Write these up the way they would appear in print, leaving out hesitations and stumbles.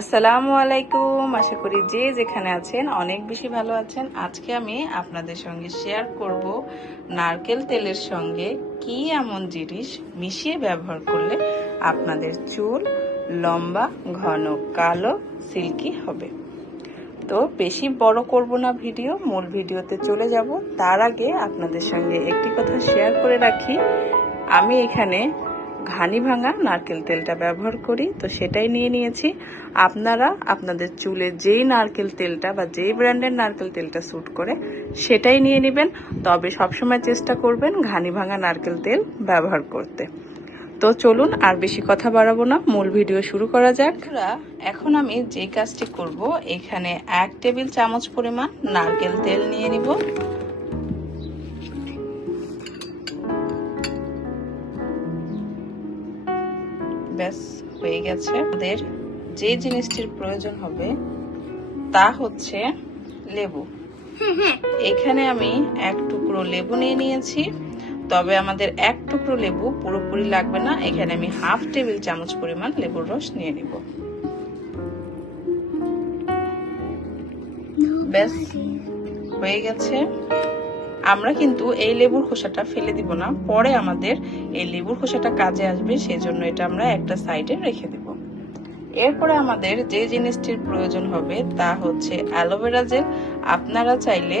আসসালামু আলাইকুম। আশা করি যে যেখানে আছেন অনেক বেশি ভালো আছেন। আজকে আমি আপনাদের সঙ্গে শেয়ার করব নারকেল তেলের সঙ্গে কি এমন জিনিস মিশিয়ে ব্যবহার করলে আপনাদের চুল লম্বা, ঘন, কালো, সিল্কি হবে। তো বেশি বড় করব না ভিডিও, মূল ভিডিওতে চলে যাব। তার আগে আপনাদের সঙ্গে একটি কথা শেয়ার করে রাখি, আমি এখানে ঘানি ভাঙা নারকেল তেলটা ব্যবহার করি, তো সেটাই নিয়ে নিয়েছি। আপনারা আপনাদের চুলে যেই নারকেল তেলটা বা যেই ব্র্যান্ডের নারকেল তেলটা স্যুট করে সেটাই নিয়ে নেবেন, তবে সবসময় চেষ্টা করবেন ঘানি ভাঙা নারকেল তেল ব্যবহার করতে। তো চলুন আর বেশি কথা বাড়াবো না, মূল ভিডিও শুরু করা যাক। এখন আমি যে কাজটি করব, এখানে 1 টেবিল চামচ পরিমাণ নারকেল তেল নিয়ে নিব। ব্যাস হয়ে গেছে। আমাদের যে জিনিসটির প্রয়োজন হবে তা হচ্ছে লেবু। এখানে আমি 1 টুকরো লেবু নিয়ে নিয়েছি, তবে আমাদের 1 টুকরো লেবু পুরোপুরি লাগবে না। এখানে আমি 1/2 টেবিল চামচ পরিমাণ লেবুর রস নিয়ে নিব। ব্যাস হয়ে গেছে। আমরা কিন্তু এই লেবুর খোসাটা ফেলে দিব না, পরে আমাদের এই লেবুর খোসাটা কাজে আসবে, সেজন্য এটা আমরা একটা সাইডে রেখে দিব। এরপরে আমাদের যে জিনিসটির প্রয়োজন হবে তা হচ্ছে অ্যালোভেরা জেল। আপনারা চাইলে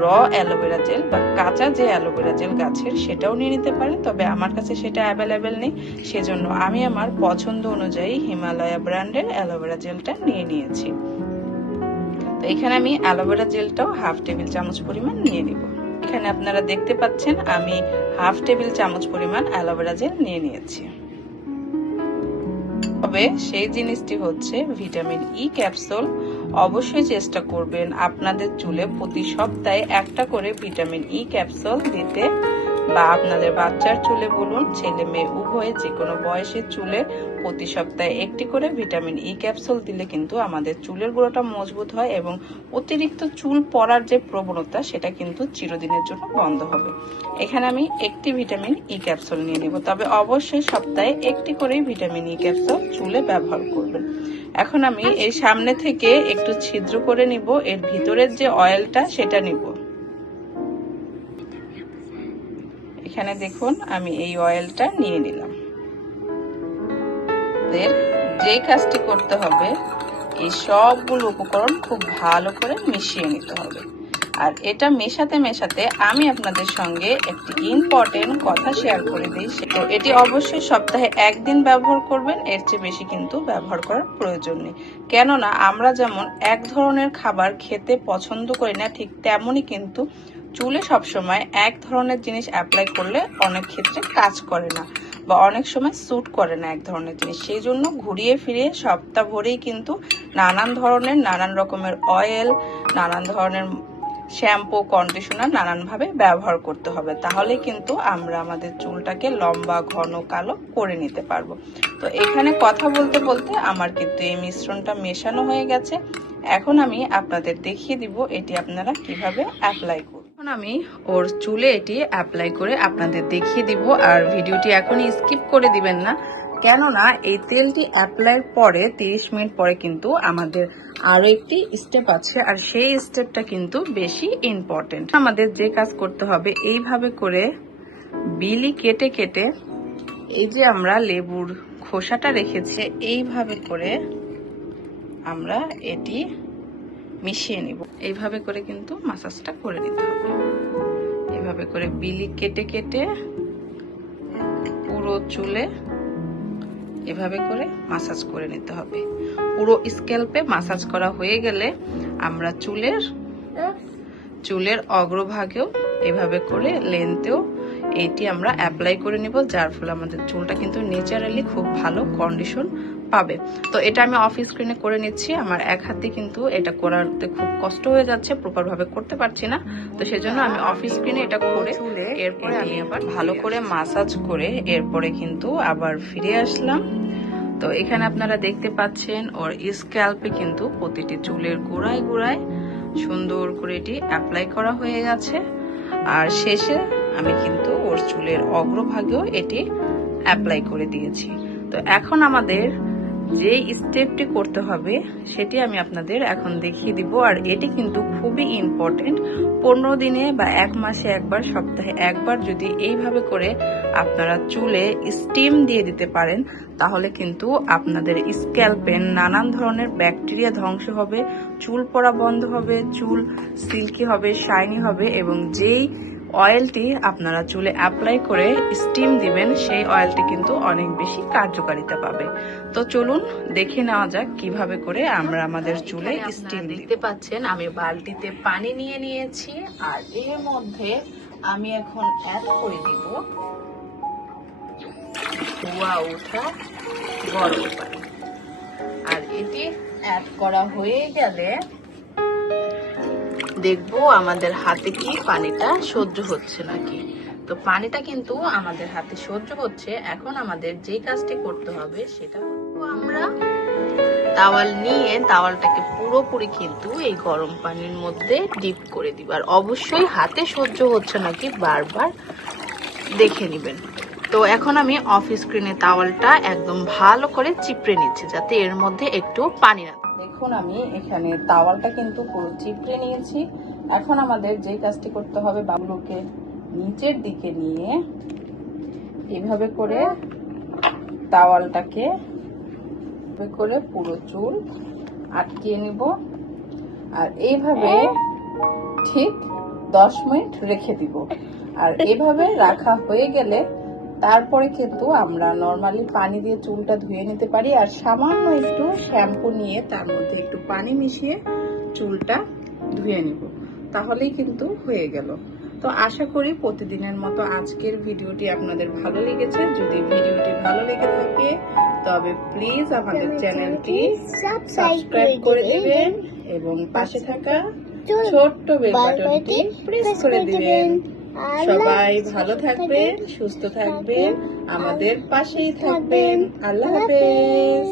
র অ্যালোভেরা জেল বা কাঁচা যে অ্যালোভেরা জেল গাছের সেটাও নিয়ে নিতে পারেন, তবে আমার কাছে সেটা অ্যাভেলেবেল নেই, সেজন্য আমি আমার পছন্দ অনুযায়ী হিমালয়া ব্র্যান্ডের অ্যালোভেরা জেলটা নিয়ে নিয়েছি। তো এখানে আমি অ্যালোভেরা জেলটাও 1/2 টেবিল চামচ পরিমাণ নিয়ে নিব। এখানে আপনারা দেখতে পাচ্ছেন আমি 1/2 টেবিল চামচ পরিমাণ অ্যালোভেরা জেল নিয়ে নিয়েছি। তবে সেই জিনিসটি হচ্ছে ভিটামিন ই ক্যাপসুল। অবশ্যই চেষ্টা করবেন আপনাদের চুলে প্রতি সপ্তাহে একটা করে ভিটামিন ই ক্যাপসুল দিতে, বা আপনাদের বাচ্চার চুলে বলুন, ছেলে মেয়ে উভয়ে যে কোনো বয়সের চুলে প্রতি সপ্তাহে একটি করে ভিটামিন ই ক্যাপসুল দিলে কিন্তু আমাদের চুলের গোড়াটা মজবুত হয় এবং অতিরিক্ত চুল পড়ার যে প্রবণতা সেটা কিন্তু চিরদিনের জন্য বন্ধ হবে। এখানে আমি একটি ভিটামিন ই ক্যাপসুল নিয়ে নেব, তবে অবশ্যই সপ্তাহে একটি করে ভিটামিন ই ক্যাপসুল চুলে ব্যবহার করবেন। এখন আমি এই সামনে থেকে একটু ছিদ্র করে নিব, এর ভিতরের যে অয়েলটা সেটা নিব। এখানে দেখুন আমি এই অয়েলটা নিয়ে নিলাম। যে কাজটি করতে হবে, এই সবগুলো উপকরণ খুব ভালো করে মিশিয়ে নিতে হবে। আর এটা মেশাতে মেশাতে আমি আপনাদের সঙ্গে একটি ইম্পর্টেন্ট কথা শেয়ার করে দিই। তো এটি অবশ্যই সপ্তাহে 1 দিন ব্যবহার করবেন, এর চেয়ে বেশি কিন্তু ব্যবহার করার প্রয়োজন নেই। কেননা আমরা যেমন এক ধরনের খাবার খেতে পছন্দ করি না, ঠিক তেমনই কিন্তু চুলে সবসময় এক ধরনের জিনিস অ্যাপ্লাই করলে অনেক ক্ষেত্রে কাজ করে না বা অনেক সময় স্যুট করে না এক ধরনের জিনিস। সেই জন্য ঘুরিয়ে ফিরিয়ে সপ্তাহ ভরেই কিন্তু নানান ধরনের নানান রকমের অয়েল, নানান ধরনের শ্যাম্পু, কন্ডিশনার নানানভাবে ব্যবহার করতে হবে, তাহলে কিন্তু আমরা আমাদের চুলটাকে লম্বা, ঘন, কালো করে নিতে পারবো। তো এখানে কথা বলতে বলতে আমার কিন্তু এই মিশ্রণটা মেশানো হয়ে গেছে। এখন আমি আপনাদের দেখিয়ে দিব এটি আপনারা কিভাবে অ্যাপ্লাই করবেন। এখন আমি ওর চুলে এটি অ্যাপ্লাই করে আপনাদের দেখিয়ে দিব, আর ভিডিওটি এখনই স্কিপ করে দিবেন না, কেননা এই তেলটি অ্যাপ্লাই পরে 30 মিনিট পরে কিন্তু আমাদের আরো একটি স্টেপ আছে, আর সেই স্টেপটা কিন্তু বেশি ইম্পর্টেন্ট। আমাদের যে কাজ করতে হবে, এইভাবে করে বিলি কেটে কেটে এই যে আমরা লেবুর খোসাটা রেখেছি, এইভাবে করে আমরা এটি মিশিয়ে নিব। এইভাবে করে কিন্তু মাসাজটা করে নিতে হবে। এইভাবে করে বিলি কেটে কেটে পুরো চুলে এভাবে করে মাসাজ করে নিতে হবে। পুরো স্ক্যাল্পে মাসাজ করা হয়ে গেলে আমরা চুলের অগ্রভাগেও এভাবে করে লেন্থেও এটি আমরা অ্যাপ্লাই করে নিব, যার ফলে আমাদের চুলটা কিন্তু ন্যাচারালি খুব ভালো কন্ডিশন পাবে। তো এটা আমি অফ স্ক্রিনে করে নিচ্ছি। আমার এক হাতে কিন্তু এটা করাতে খুব কষ্ট হয়ে যাচ্ছে, প্রপার ভাবে করতে পারছি না, তো সেজন্য আমি অফ স্ক্রিনে এটা করে এরপরে আমি আবার ভালো করে মাসাজ করে এরপরে কিন্তু আবার ফিরে আসলাম। তো এখানে আপনারা দেখতে পাচ্ছেন ওর স্ক্যাল্পে কিন্তু প্রতিটি চুলের গোড়ায় গোড়ায় সুন্দর করে এটি অ্যাপ্লাই করা হয়ে গেছে, আর শেষে আমি কিন্তু ওর চুলের অগ্রভাগেও এটি অ্যাপ্লাই করে দিয়েছি। তো এখন আমাদের যে স্টেপটি করতে হবে সেটি আমি আপনাদের এখন দেখিয়ে দিব। আর এটি কিন্তু খুবই ইম্পর্টেন্ট। 15 দিনে বা 1 মাসে একবার, সপ্তাহে একবার যদি এইভাবে করে আপনারা চুলে স্টিম দিয়ে দিতে পারেন, তাহলে কিন্তু আপনাদের স্ক্যাল্পে নানান ধরনের ব্যাকটেরিয়া ধ্বংস হবে, চুল পড়া বন্ধ হবে, চুল সিল্কি হবে, শাইনি হবে, এবং যেই অয়েলটি আপনারা চুলে অ্যাপ্লাই করে স্টিম দিবেন সেই অয়েলটি কিন্তু অনেক বেশি কার্যকারিতা পাবে। তো চলুন দেখে নেওয়া যাক কিভাবে করে আমরা আমাদের চুলে স্টিম দিতে পাচ্ছেন। আমি বালতিতে পানি নিয়ে নিয়েছি আর এর মধ্যে আমি এখন অ্যাড করে দিব ধোয়া ওঠা গরম পানি। আর এটি অ্যাড করা হয়ে গেলে দেখবো আমাদের হাতে কি পানিটা সহ্য হচ্ছে নাকি। তো পানিটা কিন্তু আমাদের হাতে সহ্য হচ্ছে। এখন আমাদের যে কাজটি করতে হবে সেটা আমরা তাওয়াল নিয়ে তাওয়ালটাকে পুরোপুরি কিন্তু এই গরম পানির মধ্যে ডিপ করে দিব। আর অবশ্যই হাতে সহ্য হচ্ছে নাকি বারবার দেখে নেবেন। তো এখন আমি অফ স্ক্রিনে তাওয়ালটা একদম ভালো করে চিপড়ে নিচ্ছি যাতে এর মধ্যে একটু পানি না। দেখুন আমি এখানে তাওয়ালটা কিন্তু পুরো চিপড়ে নিয়েছি। এখন আমাদের যে কাজটি করতে হবে, বাবুকে নিচের দিকে নিয়ে এভাবে করে তাওয়ালটাকে করে পুরো চুল আটকিয়ে নিব। আর এইভাবে ঠিক 10 মিনিট রেখে দিব। আর এভাবে রাখা হয়ে গেলে তারপরে কিন্তু আমরা নরমালি পানি দিয়ে চুলটা ধুয়ে নিতে পারি। আর সামান্য একটু শ্যাম্পু নিয়ে তার মধ্যে একটু পানি মিশিয়ে চুলটা ধুয়ে নিব, তাহলেই কিন্তু হয়ে গেল। তো আশা করি প্রতিদিনের মতো আজকের ভিডিওটি আপনাদের ভালো লেগেছে। যদি ভিডিওটি ভালো লেগে থাকে তবে প্লিজ আমাদের চ্যানেলটি সাবস্ক্রাইব করে দিবেন এবং পাশে থাকা ছোট্ট বেল বাটনটি প্রেস করে দিবেন। সবাই ভালো থাকবেন, সুস্থ থাকবেন, আমাদের পাশেই থাকবেন। আল্লাহ হাফেজ।